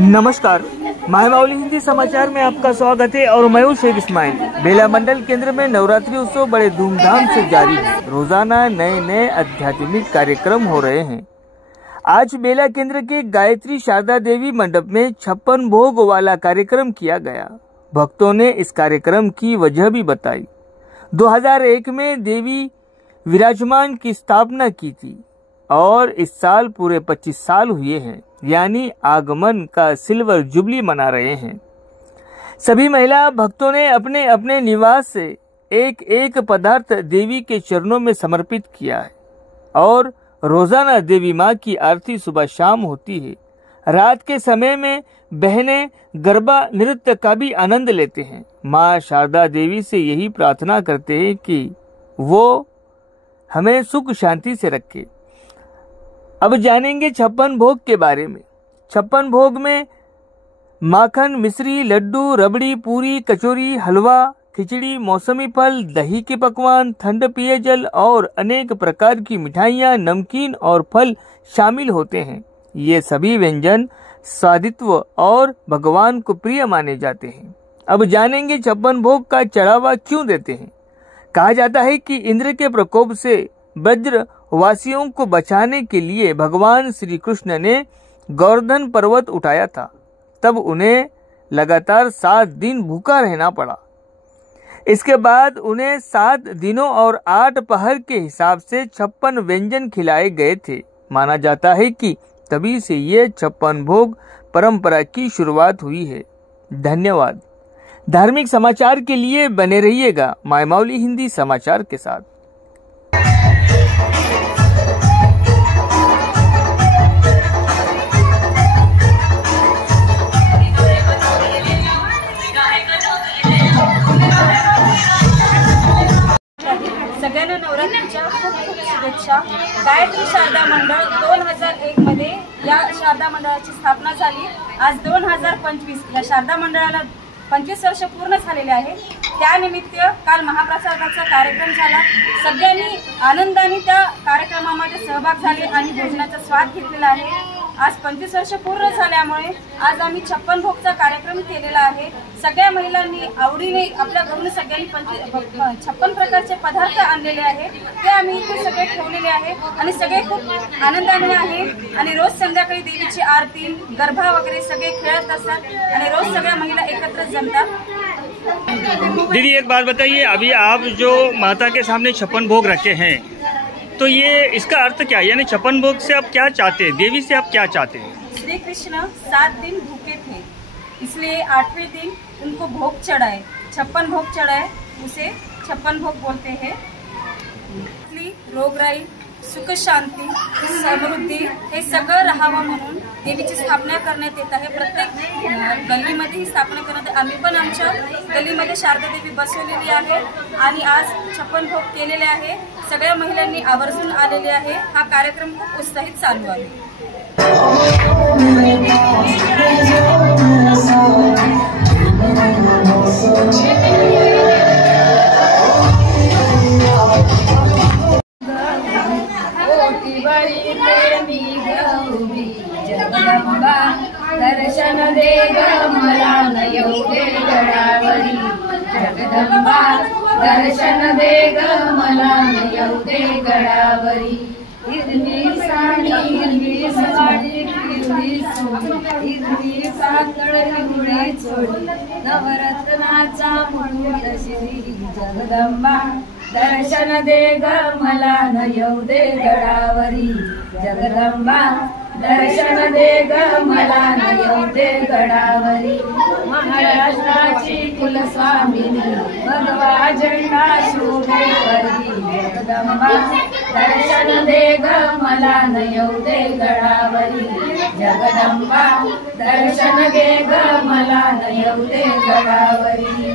नमस्कार, मायमावली हिंदी समाचार में आपका स्वागत है और मैं हूं शेख इस्माइल। बेला मंडल केंद्र में नवरात्रि उत्सव बड़े धूमधाम से जारी है। रोजाना नए नए आध्यात्मिक कार्यक्रम हो रहे हैं। आज बेला केंद्र के गायत्री शारदा देवी मंडप में 56 भोग वाला कार्यक्रम किया गया। भक्तों ने इस कार्यक्रम की वजह भी बताई। 2001 में देवी विराजमान की स्थापना की थी और इस साल पूरे 25 साल हुए हैं, यानी आगमन का सिल्वर जुबली मना रहे हैं। सभी महिला भक्तों ने अपने अपने निवास से एक एक पदार्थ देवी के चरणों में समर्पित किया है और रोजाना देवी माँ की आरती सुबह शाम होती है। रात के समय में बहनें गरबा नृत्य का भी आनंद लेते हैं। माँ शारदा देवी से यही प्रार्थना करते हैं कि वो हमें सुख शांति से रखे। अब जानेंगे 56 भोग के बारे में। 56 भोग में माखन, मिश्री, लड्डू, रबड़ी, पूरी, कचौरी, हलवा, खिचड़ी, मौसमी फल, दही के पकवान, ठंड पेयजल और अनेक प्रकार की मिठाइयाँ, नमकीन और फल शामिल होते हैं। ये सभी व्यंजन स्वादित्व और भगवान को प्रिय माने जाते हैं। अब जानेंगे 56 भोग का चढ़ावा क्यों देते हैं। कहा जाता है कि इंद्र के प्रकोप से ब्रज वासियों को बचाने के लिए भगवान श्री कृष्ण ने गोवर्धन पर्वत उठाया था। तब उन्हें लगातार 7 दिन भूखा रहना पड़ा। इसके बाद उन्हें 7 दिनों और 8 पहर के हिसाब से 56 व्यंजन खिलाए गए थे। माना जाता है कि तभी से ये 56 भोग परंपरा की शुरुआत हुई है। धन्यवाद। धार्मिक समाचार के लिए बने रहिएगा मायमावली हिंदी समाचार के साथ। सगळ्यांना नवरात्रीच्या खूप खूप शुभेच्छा। गायत्री शारदा मंडळ 2001 मध्ये या शारदा मंडळाची स्थापना झाली। आज 2025 या शारदा मंडळाला 25 वर्ष पूर्ण झालेले आहे। त्यानिमित्त काल महाप्रसादाचा कार्यक्रम झाला। सगळ्यांनी आनंदाने त्या कार्यक्रमामध्ये सहभाग झाले आणि भोजनाचा स्वाद घेतलेला आहे। आज 25 वर्ष पूर्ण झाल्यामुळे आज आम्ही 56 भोगचा कार्यक्रम केलेला आहे। सगळ्या महिलांनी आवडीने आपल्या घरून सगळ्यांनी 56 प्रकारचे पदार्थ आणलेले आहे। ते आम्ही इथे सगळे ठेवलेले आहे आणि सगळे खूप आनंदाने आहे आणि रोज संध्याकाळी देवीची आरती, गरबा वगैरे सगळे खेळत असतात आणि रोज सगळ्या महिला एकत्र जमतात। दीदी एक बात बताइए, अभी आप जो माता के सामने 56 भोग रखे हैं तो ये इसका अर्थ क्या है? यानी 56 भोग से आप क्या चाहते हैं? देवी से आप क्या चाहते हैं? श्री कृष्ण 7 दिन भूखे थे, इसलिए 8वें दिन उनको भोग चढ़ाए, 56 भोग चढ़ाए, उसे 56 भोग बोलते हैं। रोगराई, सुख शांती, समृद्धी हे सगळं राहावं म्हणून देवीची स्थापना करण्यात येत आहे। प्रत्येक गल्लीमध्ये ही स्थापना करण्यात आम्ही पण आमच्या गल्लीमध्ये शारदा देवी बसवलेली आहे आणि आज 56 भोग केलेले आहे। सगळ्या महिलांनी आवर्जून आलेले आहे। हा कार्यक्रम खूप उत्साहित चालू आहे। दर्शन दे ग मला न येऊ दे गडावरी जगदंबा, दर्शन दे ग मला न येऊ दे गडावरी। हिरवी साडी, हिरवी साडी, हिरवी साकळ हिरवी चोळी, नवरत्नाचा मुकुट श्री जगदंबा, दर्शन दे ग मला न येऊ दे गडावरी जगदंबा, दर्शन दे ग मला न येऊ दे गडावरी। महाराष्ट्राची कुलस्वामिनी भगवा झेंडा शोभे वरती जगदंबा, दर्शन दे ग मला न येऊ दे गडावरी जगदंबा, दर्शन दे ग मला न येऊ दे गडावरी।